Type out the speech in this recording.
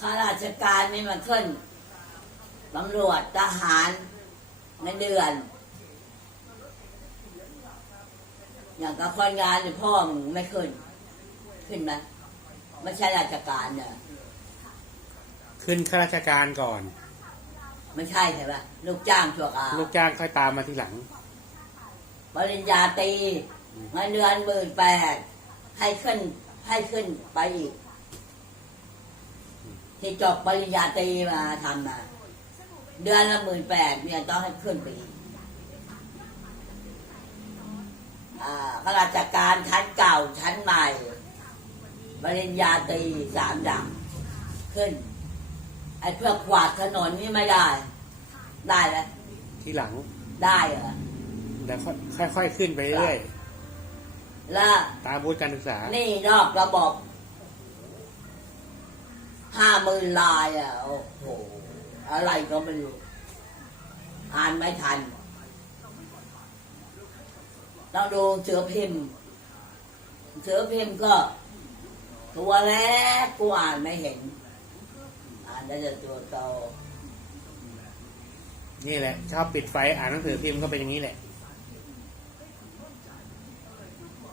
ข้าราชการนี่มันขึ้นตำรวจทหารเงินเดือน อย่างกับคนงานหรือพ่อมึงไม่ขึ้น ขึ้นไหมไม่ใช่ราชการเนอะขึ้นข้าราชการก่อน ไม่ใช่ใช่ปะลูกจ้างชั่วคราวลูกจ้างค่อยตามมาทีหลังปริญญาตรีเงินเดือนหมื่นแปดให้ขึ้นให้ขึ้นไปอีก ที่จบปริญญาตรีมาทำมา เดือนละหมื่นแปดเนี่ยต้องให้ขึ้นไปอีกอ่าข้าราชการชั้นเก่าชั้นใหม่ปริญญาตรีสามดังขึ้น ไอ้เพื่อกวาดถนนนี่ไม่ได้ ได้ไหมทีหลังได้เหรอแล้วค่อยค่อยๆขึ้นไปเรื่อยแล้วตามวุฒิการศึกษา นี่นอกระบบ ห้าหมื่นลายอะ โอ้โห อะไรก็ไม่รู้ อ่านไม่ทัน เราดูเสือพิมพ์เสือพิมพ์ก็ ตัวแรกกูอ่านไม่เห็น อ่านได้แต่ตัวโตนี่แหละ ชอบปิดไฟอ่านหนังสือพิมพ์ก็เป็นอย่างนี้แหละ